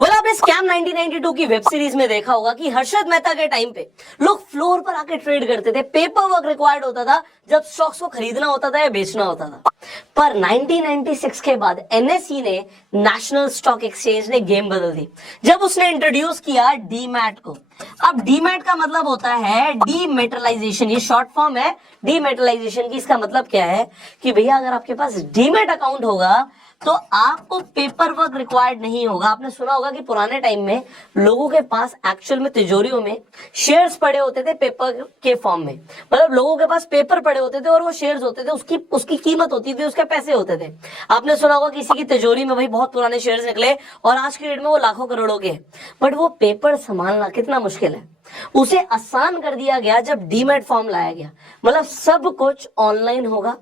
बोला आपने स्कैम 1992 की वेब सीरीज में देखा होगा कि हर्षद मेहता के टाइम पे लोग फ्लोर पर आके ट्रेड करते थे, पेपर वर्क रिक्वायर्ड होता था जब स्टॉक्स को खरीदना होता था या बेचना होता था। पर 1996 के बाद एनएसई ने, नेशनल स्टॉक एक्सचेंज ने गेम बदल दी जब उसने इंट्रोड्यूस किया डीमैट को। अब डीमैट का मतलब होता है डीमेटलाइजेशन, ये शॉर्ट फॉर्म है डीमेटलाइजेशन की। इसका मतलब क्या है कि भैया अगर आपके पास डीमैट अकाउंट होगा तो आपको पेपर वर्क रिक्वायर्ड नहीं होगा। आपने सुना होगा कि पुराने टाइम में लोगों के पास एक्चुअल में तिजोरियों में शेयर्स पड़े होते थे पेपर के फॉर्म में, मतलब लोगों के पास पेपर पड़े होते थे और वो शेयर्स होते थे, उसकी कीमत होती थी, उसके पैसे होते थे। आपने सुना होगा किसी की तिजोरी में भाई बहुत पुराने शेयर्स निकले और आज की डेट में वो लाखों करोड़ों के, बट वो पेपर संभालना कितना मुश्किल है। उसे आसान कर दिया गया जब डीमैट फॉर्म लाया गया, मतलब सब कुछ ऑनलाइन होगा,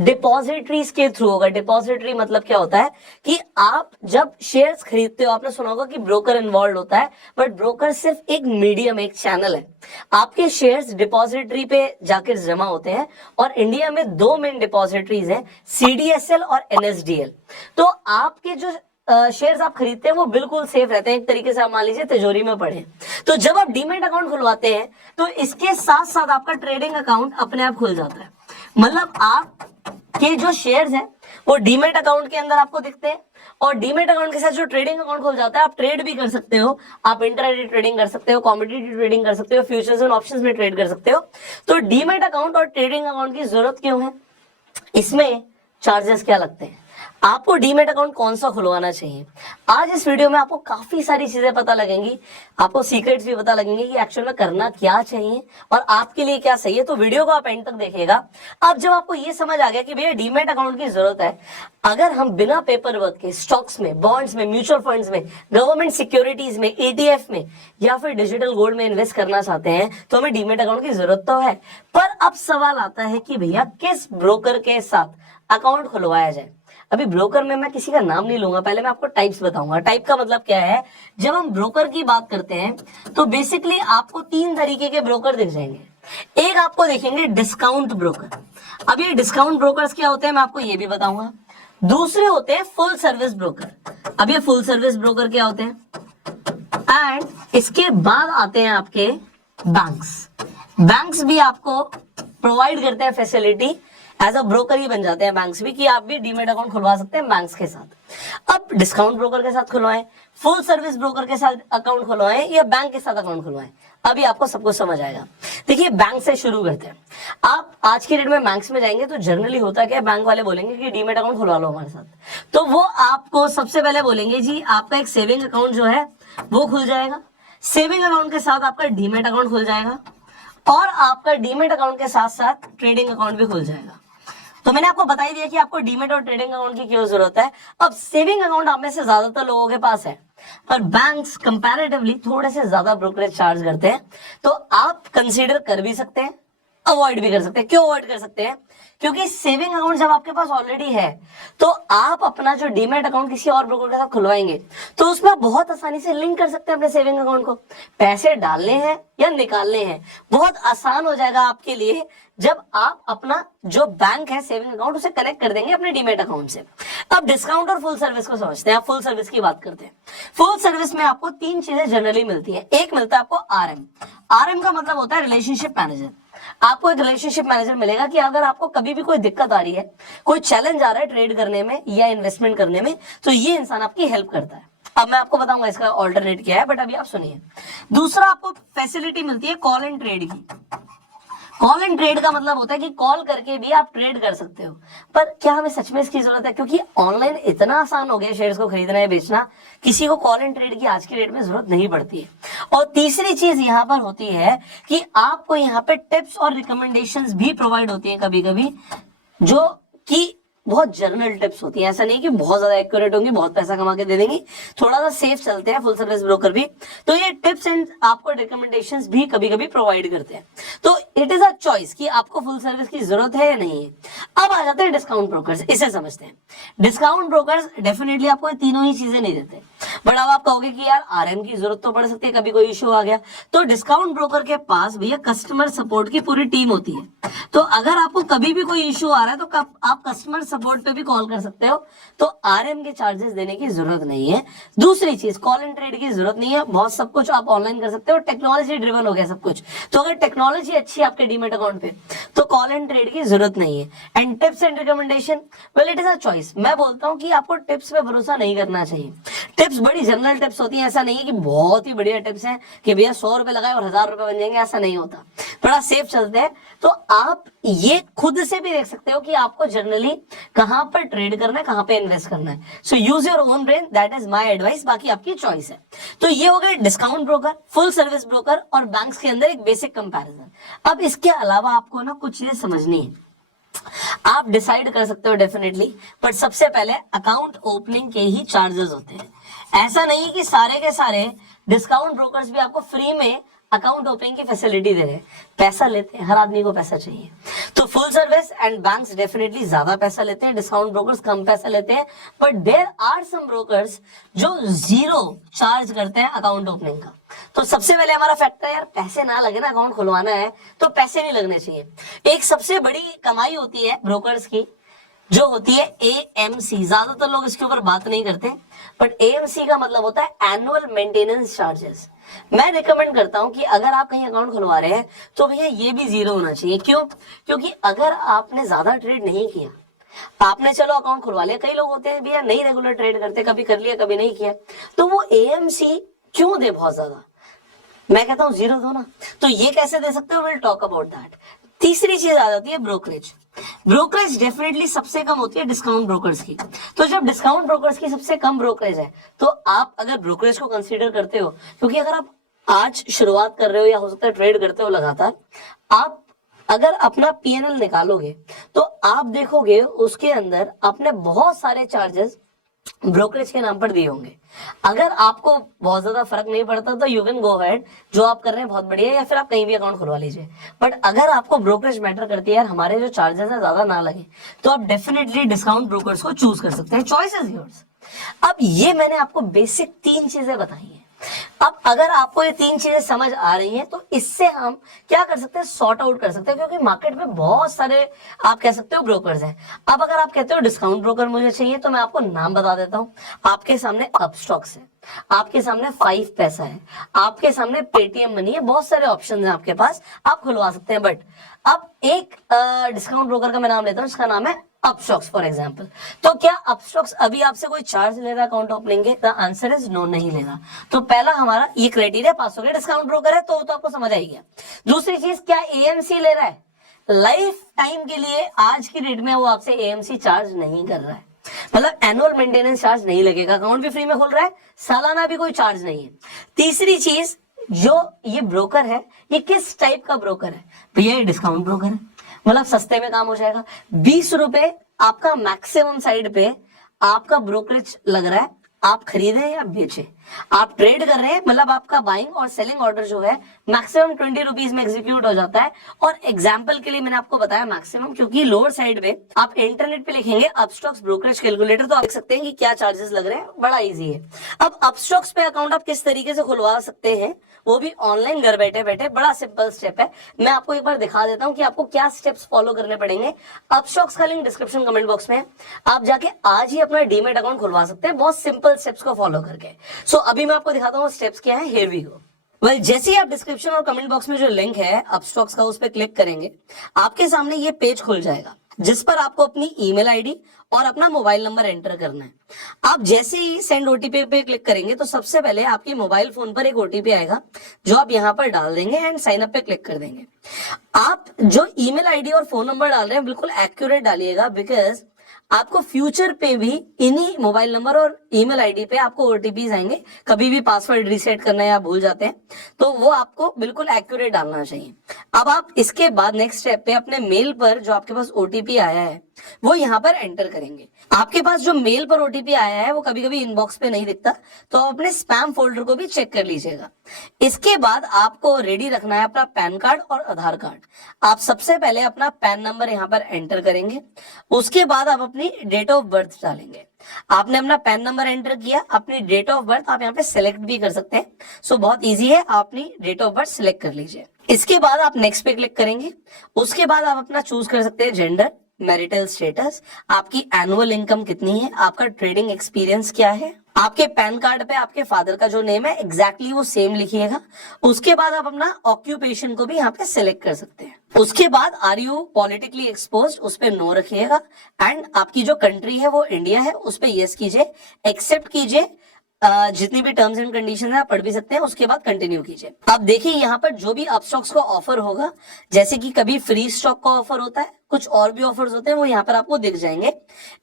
डिपॉजिटरीज के थ्रू होगा। डिपॉजिटरी मतलब क्या होता है कि आप जब शेयर्स खरीदते हो, आपने सुना होगा कि ब्रोकर इन्वॉल्व होता है, बट ब्रोकर सिर्फ एक मीडियम, एक चैनल है। आपके शेयर्स डिपॉजिटरी पे जाकर जमा होते हैं और इंडिया में दो मेन डिपॉजिटरीज हैं, सीडीएसएल और एनएसडीएल। तो आपके जो शेयर्स आप खरीदते हैं वो बिल्कुल सेफ रहते हैं, एक तरीके से आप मान लीजिए तिजोरी में पड़े। तो जब आप डीमैट अकाउंट खुलवाते हैं तो इसके साथ साथ आपका ट्रेडिंग अकाउंट अपने आप खुल जाता है। मतलब आपके जो शेयर्स हैं वो डीमैट अकाउंट के अंदर आपको दिखते हैं और डीमैट अकाउंट के साथ जो ट्रेडिंग अकाउंट खुल जाता है, आप ट्रेड भी कर सकते हो, आप इंट्राडे ट्रेडिंग कर सकते हो, कमोडिटी ट्रेडिंग कर सकते हो, फ्यूचर्स एंड ऑप्शंस में ट्रेड कर सकते हो। तो डीमैट अकाउंट और ट्रेडिंग अकाउंट की जरूरत क्यों है, इसमें चार्जेस क्या लगते हैं, आपको डीमैट अकाउंट कौन सा खुलवाना चाहिए, आज इस वीडियो में आपको काफी सारी चीजें पता लगेंगी, आपको सीक्रेट्स भी पता लगेंगे कि एक्चुअल में करना क्या चाहिए और आपके लिए क्या सही है। तो वीडियो को आप एंड तक देखिएगा। अब जब आपको ये समझ आ गया कि भैया डीमैट अकाउंट की जरूरत है, अगर हम बिना पेपर वर्क के स्टॉक्स में, बॉन्ड्स में, म्यूचुअल फंड्स में, गवर्नमेंट सिक्योरिटीज में, एटीएफ में या फिर डिजिटल गोल्ड में इन्वेस्ट करना चाहते हैं तो हमें डीमैट अकाउंट की जरूरत तो है। पर अब सवाल आता है कि भैया किस ब्रोकर के साथ अकाउंट खुलवाया जाए। अभी ब्रोकर में मैं किसी का नाम नहीं लूंगा, पहले मैं आपको टाइप्स बताऊंगा। टाइप का मतलब क्या है, जब हम ब्रोकर की बात करते हैं तो बेसिकली आपको तीन तरीके के ब्रोकर दिख जाएंगे। एक आपको देखेंगे डिस्काउंट ब्रोकर। अब ये डिस्काउंट ब्रोकर्स क्या होते हैं मैं आपको ये भी बताऊंगा। दूसरे होते हैं फुल सर्विस ब्रोकर। अब ये फुल सर्विस ब्रोकर क्या होते हैं, एंड इसके बाद आते हैं आपके बैंक्स। बैंक्स भी आपको प्रोवाइड करते हैं फैसिलिटी, एज अ ब्रोकर ही बन जाते हैं बैंक्स भी, कि आप भी डीमैट अकाउंट खुलवा सकते हैं बैंक्स के साथ। अब डिस्काउंट ब्रोकर के साथ खुलवाएं, फुल सर्विस ब्रोकर के साथ अकाउंट खुलवाएं या बैंक के साथ अकाउंट खुलवाएं, अभी आपको सब कुछ समझ आएगा। देखिए बैंक से शुरू करते हैं। आप आज की डेट में बैंक्स में जाएंगे तो जनरली होता क्या है, बैंक वाले बोलेंगे कि डीमैट अकाउंट खुलवा लो हमारे साथ। तो वो आपको सबसे पहले बोलेंगे जी आपका एक सेविंग अकाउंट जो है वो खुल जाएगा, सेविंग अकाउंट के साथ आपका डीमैट अकाउंट खुल जाएगा और आपका डीमैट अकाउंट के साथ साथ ट्रेडिंग अकाउंट भी खुल जाएगा। तो मैंने आपको बता ही दिया कि आपको डीमैट और ट्रेडिंग अकाउंट की क्यों जरूरत है। अब सेविंग अकाउंट आप में से ज्यादातर लोगों के पास है, पर बैंक्स कंपैरेटिवली थोड़े से ज्यादा ब्रोकरेज चार्ज करते हैं, तो आप कंसीडर कर भी सकते हैं, अवॉइड भी कर सकते हैं। क्यों अवॉइड कर सकते हैं, क्योंकि सेविंग अकाउंट जब आपके पास ऑलरेडी है तो आप अपना जो डीमैट अकाउंट किसी और ब्रोकर के साथ खुलवाएंगे तो उसमें आप बहुत आसानी से लिंक कर सकते हैं अपने सेविंग अकाउंट को। पैसे डालने हैं या निकालने हैं बहुत आसान हो जाएगा आपके लिए जब आप अपना जो बैंक है सेविंग अकाउंट उसे कनेक्ट कर देंगे अपने डीमैट अकाउंट से। अब डिस्काउंट और फुल सर्विस को समझते हैं। आप फुल सर्विस की बात करते हैं। फुल सर्विस में आपको तीन चीजें जनरली मिलती है। एक मिलता है आपको आरएम। आरएम का मतलब होता है रिलेशनशिप मैनेजर। आपको एक रिलेशनशिप मैनेजर मिलेगा कि अगर आपको कभी भी कोई दिक्कत आ रही है, कोई चैलेंज आ रहा है ट्रेड करने में या इन्वेस्टमेंट करने में, तो ये इंसान आपकी हेल्प करता है। अब मैं आपको बताऊंगा इसका ऑल्टरनेट क्या है, बट अभी आप सुनिए। दूसरा आपको फैसिलिटी मिलती है कॉल एंड ट्रेड की। कॉल एंड ट्रेड का मतलब होता है कि कॉल करके भी आप ट्रेड कर सकते हो। पर क्या हमें सच में इसकी जरूरत है, क्योंकि ऑनलाइन इतना आसान हो गया शेयर्स को खरीदना या बेचना, किसी को कॉल एंड ट्रेड की आज की डेट में जरूरत नहीं पड़ती है। और तीसरी चीज यहाँ पर होती है कि आपको यहाँ पे टिप्स और रिकमेंडेशंस भी प्रोवाइड होती है कभी कभी, जो कि बहुत जर्नल टिप्स होती हैं। ऐसा नहीं कि बहुत ज्यादा एक्यूरेट होंगी, बहुत पैसा कमा के दे देंगी, थोड़ा सा सेफ चलते हैं फुल सर्विस ब्रोकर भी। तो ये टिप्स एंड आपको रिकमेंडेशंस भी कभी कभी प्रोवाइड करते हैं। तो इट इज अ चॉइस कि आपको फुल सर्विस की जरूरत है या नहीं है। अब आ जाते हैं डिस्काउंट ब्रोकर्स, इसे समझते हैं। डिस्काउंट ब्रोकर्स डेफिनेटली आपको तीनों ही चीजें नहीं देते, बट अब आप कहोगे कि यार आरएम की जरूरत तो पड़ सकती है, कभी कोई इशू आ गया। तो डिस्काउंट ब्रोकर के पास भैया कस्टमर सपोर्ट की पूरी टीम होती है। तो अगर आपको कभी भी कोई इशू आ रहा है तो आप कस्टमर सपोर्ट पे भी कॉल कर सकते हो। तो आरएम के चार्जेस देने की जरूरत नहीं है। दूसरी चीज, कॉल एंड ट्रेड की जरूरत नहीं है, बहुत सब कुछ आप ऑनलाइन कर सकते हो, टेक्नोलॉजी ड्रिवन हो गया सब कुछ। तो अगर टेक्नोलॉजी अच्छी है आपके डीमेट अकाउंट पे तो कॉल एंड ट्रेड की जरूरत नहीं है। And tips and recommendation, well it is a choice. मैं बोलता हूँ कि आपको टिप्स पे भरोसा नहीं करना चाहिए। टिप्स बड़ी जनरल टिप्स होती हैं, ऐसा नहीं है कि बहुत ही बढ़िया टिप्स हैं कि भैया 100 रुपए लगाए और 1000 रुपए बन जाएंगे, ऐसा नहीं होता। बड़ा सेफ चलते हैं। तो आप ये खुद से भी देख सकते हो कि आपको जनरली कहां पर ट्रेड करना है, कहां पे इन्वेस्ट करना है। So use your own brain, that is my advice, बाकी आपकी चॉइस है। तो ये हो गए discount broker, full service broker और बैंक्स के अंदर एक बेसिक कंपैरिजन। अब इसके अलावा आपको ना कुछ चीजें समझनी है, आप डिसाइड कर सकते हो डेफिनेटली, बट सबसे पहले अकाउंट ओपनिंग के ही चार्जेस होते हैं। ऐसा नहीं कि सारे के सारे डिस्काउंट ब्रोकर्स भी आपको फ्री में अकाउंट ओपनिंग की फैसिलिटी दे रहे हैं, पैसा लेते हैं, हर आदमी को पैसा चाहिए। तो full service and banks definitely ज्यादा पैसा लेते हैं, डिस्काउंट ब्रोकर्स कम पैसा लेते हैं। But there are some brokers जो जीरो चार्ज करते हैं अकाउंट ओपनिंग का। तो सबसे पहले हमारा फैक्टर है यार, पैसे ना लगे ना, अकाउंट खुलवाना है तो पैसे नहीं लगने चाहिए। एक सबसे बड़ी कमाई होती है ब्रोकर्स की, जो होती है एएमसी। ज्यादातर लोग इसके ऊपर बात नहीं करते, बट एएमसी का मतलब होता है एनुअल मेंटेनेंस चार्जेस। मैं रिकमेंड करता हूं कि अगर आप कहीं अकाउंट खुलवा रहे हैं तो भैया ये भी जीरो होना चाहिए। क्यों? क्योंकि अगर आपने ज्यादा ट्रेड नहीं किया, आपने चलो अकाउंट खुलवा लिया, कई लोग होते हैं भैया नहीं रेगुलर ट्रेड करते, कभी कर लिया कभी नहीं किया, तो वो एएमसी क्यों दे बहुत ज्यादा? मैं कहता हूं जीरो दो ना। तो ये कैसे दे सकते हो, विल टॉक अबाउट दैट। तीसरी चीज आ जाती है ब्रोकरेज। ब्रोकरेज डेफिनेटली सबसे कम होती है डिस्काउंट ब्रोकर्स की। तो जब डिस्काउंट ब्रोकर्स की सबसे कम ब्रोकरेज है तो आप अगर ब्रोकरेज को कंसीडर करते हो, क्योंकि अगर आप आज शुरुआत कर रहे हो या हो सकता है ट्रेड करते हो लगातार, आप अगर अपना पीएनएल निकालोगे तो आप देखोगे उसके अंदर आपने बहुत सारे चार्जेस ब्रोकरेज के नाम पर दिए होंगे। अगर आपको बहुत ज्यादा फर्क नहीं पड़ता तो यू कैन गो अहेड, जो आप कर रहे हैं बहुत बढ़िया है, या फिर आप कहीं भी अकाउंट खुलवा लीजिए। बट अगर आपको ब्रोकरेज मैटर करती है यार, हमारे जो चार्जेस है ज्यादा ना लगे, तो आप डेफिनेटली डिस्काउंट ब्रोकर्स को चूज कर सकते हैं। Choice is yours. अब ये मैंने आपको बेसिक 3 चीजें बताई हैं। अब अगर आपको ये 3 चीजें समझ आ रही हैं तो इससे हम क्या कर सकते हैं, सॉर्ट आउट कर सकते हैं, क्योंकि मार्केट में बहुत सारे आप कह सकते हो ब्रोकर्स हैं। अब अगर आप कहते हो डिस्काउंट ब्रोकर मुझे चाहिए, तो मैं आपको नाम बता देता हूं। आपके सामने अपस्टॉक्स है, आपके सामने 5 पैसा है, आपके सामने पेटीएम मनी है, बहुत सारे ऑप्शन है आपके पास, आप खुलवा सकते हैं। बट अब एक डिस्काउंट ब्रोकर का मैं नाम लेता हूं, जिसका नाम है अपस्टॉक्स फॉर एग्जाम्पल। तो क्या अपस्टॉक्स अभी आपसे कोई चार्ज ले रहा है अकाउंट ओपनिंग के? द आंसर इज नो, नहीं ले रहा। तो पहला हमारा ये क्राइटेरिया पास हो गया, डिस्काउंट ब्रोकर है तो आपको समझ आई गया। दूसरी चीज, क्या एएमसी ले रहा है? लाइफ टाइम के लिए आज की डेट में वो आपसे एएमसी चार्ज नहीं कर रहा है, मतलब एनुअल मेंटेनेंस चार्ज नहीं लगेगा, अकाउंट भी फ्री में खुल रहा है, सालाना भी कोई चार्ज नहीं है। तीसरी चीज, जो ये ब्रोकर है ये किस टाइप का ब्रोकर है? भैया ये डिस्काउंट ब्रोकर है, मतलब सस्ते में काम हो जाएगा। 20 रुपए आपका मैक्सिमम साइड पे आपका ब्रोकरेज लग रहा है, आप खरीदें या बेचें, आप ट्रेड कर रहे हैं, मतलब आपका बाइंग और सेलिंग ऑर्डर जो है मैक्सिमम 20 रुपीज में एग्जीक्यूट हो जाता है। और एग्जांपल के लिए मैंने आपको बताया मैक्सिमम, क्योंकि लोअर साइड पे आप इंटरनेट पे लिखेंगे अपस्टॉक्स ब्रोकरेज कैलकुलेटर, तो आप देख सकते हैं कि क्या चार्जेस लग रहे हैं, बड़ा इजी है। अब अपस्टॉक्स पे अकाउंट आप किस तरीके से खुलवा सकते हैं, वो भी ऑनलाइन घर बैठे बैठे, बड़ा सिंपल स्टेप है। मैं आपको एक बार दिखा देता हूं कि आपको क्या स्टेप्स फॉलो करने पड़ेंगे। अपस्टॉक्स का लिंक डिस्क्रिप्शन कमेंट बॉक्स में है, आप जाके आज ही अपना डीमेट अकाउंट खुलवा सकते हैं बहुत सिंपल स्टेप्स को फॉलो करके। सो अभी मैं आपको दिखाता हूँ स्टेप्स क्या है। Here we go. वेल, जैसे ही आप डिस्क्रिप्शन और कमेंट बॉक्स में जो लिंक है अपस्टॉक्स का, उस पर क्लिक करेंगे, आपके सामने ये पेज खुल जाएगा, जिस पर आपको अपनी ईमेल आईडी और अपना मोबाइल नंबर एंटर करना है। आप जैसे ही सेंड ओटीपी पे क्लिक करेंगे तो सबसे पहले आपके मोबाइल फोन पर एक ओटीपी आएगा, जो आप यहाँ पर डाल देंगे एंड साइन अप पे क्लिक कर देंगे। आप जो ईमेल आईडी और फोन नंबर डाल रहे हैं बिल्कुल एक्यूरेट डालिएगा, बिकॉज आपको फ्यूचर पे भी इन्हीं मोबाइल नंबर और ईमेल आईडी पे आपको ओटीपीज आएंगे। कभी भी पासवर्ड रीसेट करना या भूल जाते हैं तो वो आपको बिल्कुल एक्यूरेट डालना चाहिए। अब आप इसके बाद नेक्स्ट स्टेप पे अपने मेल पर जो आपके पास ओटीपी आया है वो यहाँ पर एंटर करेंगे। आपके पास जो मेल पर ओटीपी आया है वो कभी कभी इनबॉक्स पे नहीं दिखता, तो आप अपने स्पैम फोल्डर को भी चेक कर लीजिएगा। इसके बाद आपको रेडी रखना है अपना पैन कार्ड और आधार कार्ड। आप सबसे पहले अपना पैन नंबर यहाँ पर एंटर करेंगे, उसके बाद आप अपनी डेट ऑफ बर्थ डालेंगे। आपने अपना पैन नंबर एंटर किया, अपनी डेट ऑफ बर्थ आप यहाँ पे सिलेक्ट भी कर सकते हैं। सो बहुत इजी है, आप अपनी डेट ऑफ बर्थ सिलेक्ट कर लीजिए। इसके बाद आप नेक्स्ट पे क्लिक करेंगे। उसके बाद आप अपना चूज कर सकते हैं जेंडर, मैरिटल स्टेटस, आपकी एनुअल इनकम कितनी है, आपका ट्रेडिंग एक्सपीरियंस क्या है। आपके पैन कार्ड पे आपके फादर का जो नेम है एग्जैक्टली वो सेम लिखिएगा। उसके बाद आप अपना ऑक्यूपेशन को भी यहाँ पे सिलेक्ट कर सकते हैं। उसके बाद आर यू पॉलिटिकली एक्सपोज्ड, उस पे नो रखिएगा। एंड आपकी जो कंट्री है वो इंडिया है, उस पे यस कीजिए, एक्सेप्ट कीजिए। जितनी भी टर्म्स एंड कंडीशन है आप पढ़ भी सकते हैं। उसके बाद कंटिन्यू कीजिए। अब देखिए यहाँ पर जो भी अपस्टॉक्स को ऑफर होगा, जैसे कि कभी फ्री स्टॉक का ऑफर होता है, कुछ और भी ऑफर्स होते हैं, वो यहाँ पर आपको दिख जाएंगे।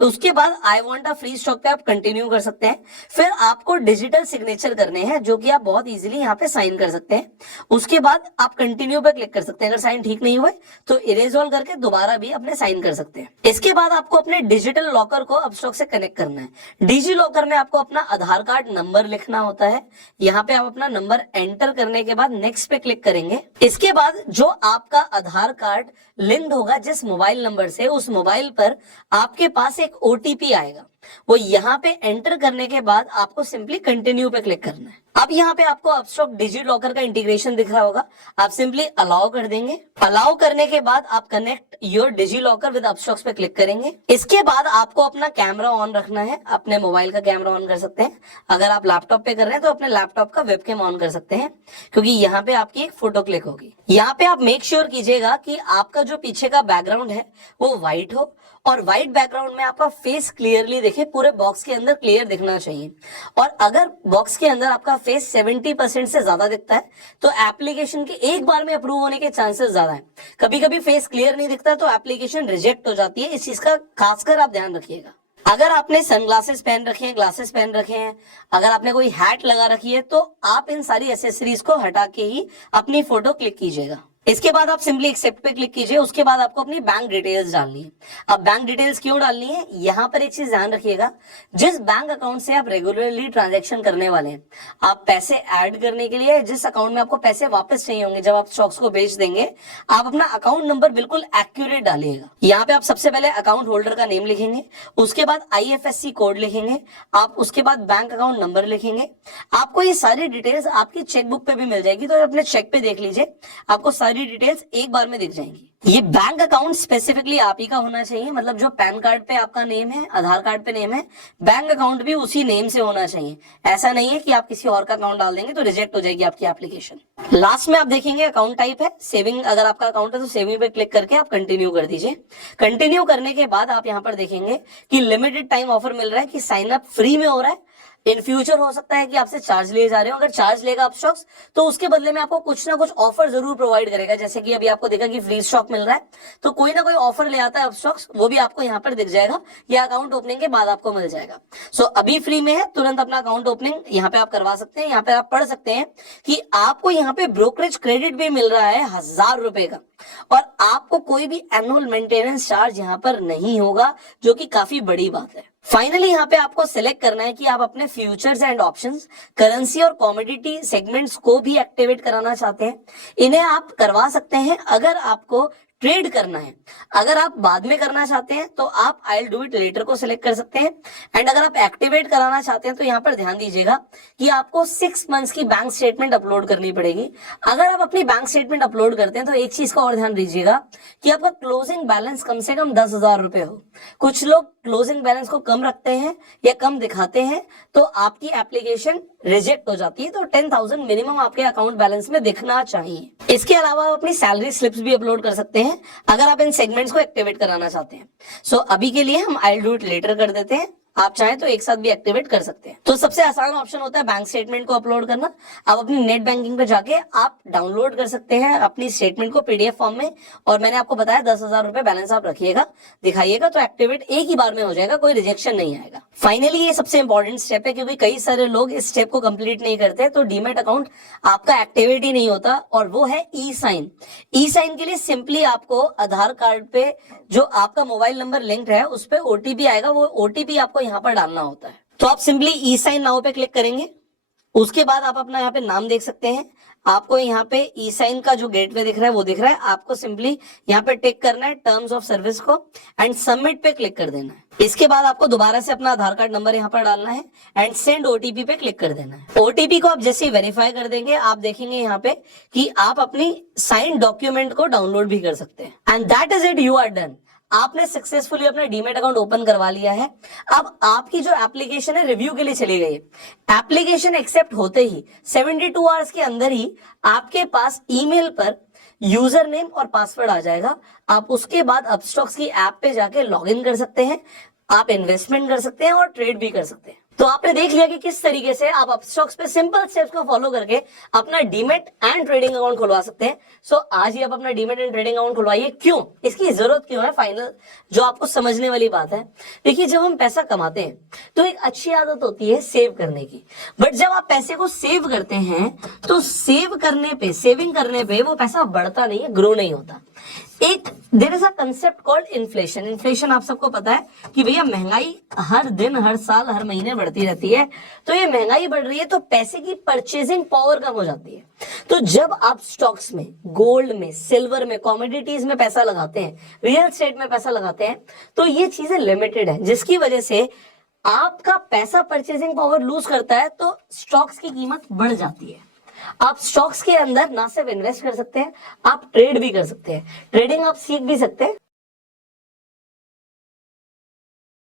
उसके बाद I want a free stock पे आप कंटिन्यू कर सकते हैं। फिर आपको डिजिटल सिग्नेचर करने हैं, जो कि आप बहुत इजीली यहाँ पे साइन कर सकते हैं। उसके बाद आप कंटिन्यू पे क्लिक कर सकते हैं। अगर साइन ठीक नहीं हुए तो इरेज ऑल करके दोबारा भी अपने साइन कर सकते हैं। इसके बाद आपको अपने डिजिटल लॉकर को अपस्टॉक से कनेक्ट करना है। डिजी लॉकर में आपको अपना आधार कार्ड नंबर लिखना होता है। यहाँ पे आप अपना नंबर एंटर करने के बाद नेक्स्ट पे क्लिक करेंगे। इसके बाद जो आपका आधार कार्ड लिंक होगा जिस मोबाइल नंबर से, उस मोबाइल पर आपके पास एक ओटीपी आएगा। वो यहाँ पे एंटर करने के बाद आपको सिंपली कंटिन्यू पे क्लिक करना है। अब यहाँ पे आपको अपस्टॉक डिजी लॉकर का इंटीग्रेशन दिख रहा होगा, आप सिंपली अलाउ कर देंगे। अलाउ करने के बाद आप connect your DigiLocker with Upstox पे क्लिक करेंगे। इसके बाद आपको अपना कैमरा ऑन रखना है। अपने मोबाइल का कैमरा ऑन कर सकते हैं। अगर आप लैपटॉप पे कर रहे हैं तो अपने लैपटॉप का वेबकैम ऑन कर सकते हैं, क्योंकि यहाँ पे आपकी एक फोटो क्लिक होगी। यहाँ पे आप मेक श्योर कीजिएगा कि आपका जो पीछे का बैकग्राउंड है वो व्हाइट हो, और व्हाइट बैकग्राउंड में आपका फेस क्लियरली दिखे, पूरे बॉक्स के अंदर क्लियर दिखना चाहिए। और अगर बॉक्स के अंदर आपका फेस 70% से ज्यादा दिखता है तो एप्लीकेशन के एक बार में अप्रूव होने के चांसेस ज्यादा है। कभी कभी फेस क्लियर नहीं दिखता तो एप्लीकेशन रिजेक्ट हो जाती है। इस चीज का खासकर आप ध्यान रखिएगा। अगर आपने सनग्लासेस पहन रखे हैं, ग्लासेस पहन रखे हैं, अगर आपने कोई हैट लगा रखी है, तो आप इन सारी एसेसरीज को हटा के ही अपनी फोटो क्लिक कीजिएगा। इसके बाद आप सिंपली एक्सेप्ट पे क्लिक कीजिए। उसके बाद आपको अपनी बैंक डिटेल्स डालनी है। अब बैंक डिटेल्स क्यों डालनी है, यहाँ पर एक चीज ध्यान रखिएगा, जिस बैंक अकाउंट से आप रेगुलरली ट्रांजैक्शन करने वाले हैं, आप पैसे ऐड करने के लिए जिस अकाउंट में आपको पैसे वापस चाहिए होंगे जब आप स्टॉक्स को बेच देंगे, आप अपना अकाउंट नंबर बिल्कुल एक्यूरेट डालिएगा। यहाँ पे आप सबसे पहले अकाउंट होल्डर का नेम लिखेंगे, उसके बाद IFSC कोड लिखेंगे, आप उसके बाद बैंक अकाउंट नंबर लिखेंगे। आपको ये सारी डिटेल्स आपकी चेकबुक पे भी मिल जाएगी, तो अपने चेक पे देख लीजिए, आपको सारी डिटेल्स एक बार में दिख जाएंगी। ये बैंक अकाउंट स्पेसिफिकली आप ही का होना चाहिए, मतलब जो पैन कार्ड पे आपका नेम है, आधार कार्ड पे नेम है, बैंक अकाउंट भी उसी नेम से होना चाहिए। ऐसा नहीं है कि आप किसी और का अकाउंट डाल देंगे तो रिजेक्ट हो जाएगी आपकी एप्लीकेशन। लास्ट में आप देखेंगे अकाउंट टाइप है सेविंग। अगर आपका अकाउंट है तो सेविंग पे क्लिक करके आप कंटिन्यू कर दीजिए। कंटिन्यू करने के बाद आप यहाँ पर देखेंगे कि लिमिटेड टाइम ऑफर मिल रहा है, कि साइन अप फ्री में हो रहा है। इन फ्यूचर हो सकता है कि आपसे चार्ज लिए जा रहे हो। अगर चार्ज लेगा अपस्टॉक्स तो उसके बदले में आपको कुछ ना कुछ ऑफर जरूर प्रोवाइड करेगा। जैसे कि अभी आपको देखा कि फ्री स्टॉक मिल रहा है, तो कोई ना कोई ऑफर ले आता है अपस्टॉक्स, वो भी आपको यहाँ पर दिख जाएगा या अकाउंट ओपनिंग के बाद आपको मिल जाएगा। सो अभी फ्री में है, तुरंत अपना अकाउंट ओपनिंग यहाँ पे आप करवा सकते हैं। यहाँ पे आप पढ़ सकते हैं कि आपको यहाँ पे ब्रोकरेज क्रेडिट भी मिल रहा है 1000 रुपए का, और आपको कोई भी एनुअल मेंटेनेंस चार्ज यहाँ पर नहीं होगा, जो कि काफी बड़ी बात है। फाइनली यहाँ पे आपको सिलेक्ट करना है कि आप अपने फ्यूचर्स एंड ऑप्शंस, करेंसी और कमोडिटी सेगमेंट्स को भी एक्टिवेट कराना चाहते हैं। इन्हें आप करवा सकते हैं अगर आपको ट्रेड करना है। अगर आप बाद में करना चाहते हैं तो आप आई डू इट लेटर को सिलेक्ट कर सकते हैं। एंड अगर आप एक्टिवेट कराना चाहते हैं तो यहाँ पर ध्यान दीजिएगा कि आपको 6 मंथ्स की बैंक स्टेटमेंट अपलोड करनी पड़ेगी। अगर आप अपनी बैंक स्टेटमेंट अपलोड करते हैं तो एक चीज का और ध्यान दीजिएगा कि आपका क्लोजिंग बैलेंस कम से कम 10,000 रुपए हो। कुछ लोग क्लोजिंग बैलेंस को कम रखते हैं या कम दिखाते हैं तो आपकी एप्लीकेशन रिजेक्ट हो जाती है। तो 10,000 मिनिमम आपके अकाउंट बैलेंस में दिखना चाहिए। इसके अलावा आप अपनी सैलरी स्लिप्स भी अपलोड कर सकते हैं अगर आप इन सेगमेंट्स को एक्टिवेट कराना चाहते हैं। सो अभी के लिए हम आई डू इट लेटर कर देते हैं। आप चाहें तो एक साथ भी एक्टिवेट कर सकते हैं। तो सबसे आसान ऑप्शन होता है बैंक स्टेटमेंट को अपलोड करना। आप अपनी नेट बैंकिंग पे जाके आप डाउनलोड कर सकते हैं अपनी स्टेटमेंट को पीडीएफ फॉर्म में, और मैंने आपको बताया 10,000 रुपए बैलेंस आप रखिएगा, दिखाइएगा, तो एक्टिवेट एक ही बार में हो जाएगा, कोई रिजेक्शन नहीं आएगा। फाइनली ये सबसे इंपॉर्टेंट स्टेप है, क्योंकि कई सारे लोग इस स्टेप को कंप्लीट नहीं करते, तो डीमैट अकाउंट आपका एक्टिवेट ही नहीं होता, और वो है ई साइन। ई साइन के लिए सिंपली आपको आधार कार्ड पे जो आपका मोबाइल नंबर लिंक्ड है उस पे ओटीपी आएगा, वो ओटीपी आपको यहाँ पर डालना होता है। तो आप सिंपली ई साइन नाउ पे क्लिक करेंगे। उसके बाद आप अपना यहाँ पे नाम देख सकते हैं। आपको यहाँ पे ई साइन का जो गेटवे दिख रहा है वो दिख रहा है, आपको सिंपली यहाँ पे टिक करना है टर्म्स ऑफ सर्विस को, एंड सबमिट पे क्लिक कर देना है। इसके बाद आपको दोबारा से अपना आधार कार्ड नंबर यहाँ पर डालना है एंड सेंड ओटीपी पे क्लिक कर देना है। ओटीपी को आप जैसे ही वेरीफाई कर देंगे, आप देखेंगे यहाँ पे कि आप अपनी साइन डॉक्यूमेंट को डाउनलोड भी कर सकते हैं। And that is it, you are done. आपने सक्सेसफुली अपना डीमैट अकाउंट ओपन करवा लिया है। अब आपकी जो एप्लीकेशन है रिव्यू के लिए चली गई है। एप्लीकेशन एक्सेप्ट होते ही 72 आवर्स के अंदर ही आपके पास ईमेल पर यूजर नेम और पासवर्ड आ जाएगा। आप उसके बाद अपस्टॉक्स की ऐप पे जाके लॉगिन कर सकते हैं, आप इन्वेस्टमेंट कर सकते हैं और ट्रेड भी कर सकते हैं। तो आपने देख लिया कि किस तरीके से आप अपस्टॉक्स पे सिंपल स्टेप्स को फॉलो करके अपना डीमैट एंड ट्रेडिंग अकाउंट खुलवा सकते हैं। सो आज ही आप अपना डीमैट एंड ट्रेडिंग अकाउंट खुलवाइए। क्यों, इसकी जरूरत क्यों है, फाइनल जो आपको समझने वाली बात है। देखिए, जब हम पैसा कमाते हैं तो एक अच्छी आदत होती है सेव करने की, बट जब आप पैसे को सेव करते हैं तो सेविंग करने पे वो पैसा बढ़ता नहीं है, ग्रो नहीं होता। एक there is a concept called inflation. Inflation आप सबको पता है कि भैया महंगाई हर दिन, हर साल, हर महीने बढ़ती रहती है। तो ये महंगाई बढ़ रही है तो पैसे की परचेजिंग पावर कम हो जाती है। तो जब आप स्टॉक्स में, गोल्ड में, सिल्वर में, कॉमोडिटीज में पैसा लगाते हैं, रियल एस्टेट में पैसा लगाते हैं, तो ये चीजें लिमिटेड है, जिसकी वजह से आपका पैसा परचेजिंग पावर लूज करता है तो स्टॉक्स की कीमत बढ़ जाती है। आप स्टॉक्स के अंदर ना सिर्फ इन्वेस्ट कर सकते हैं, आप ट्रेड भी कर सकते हैं। ट्रेडिंग आप सीख भी सकते हैं।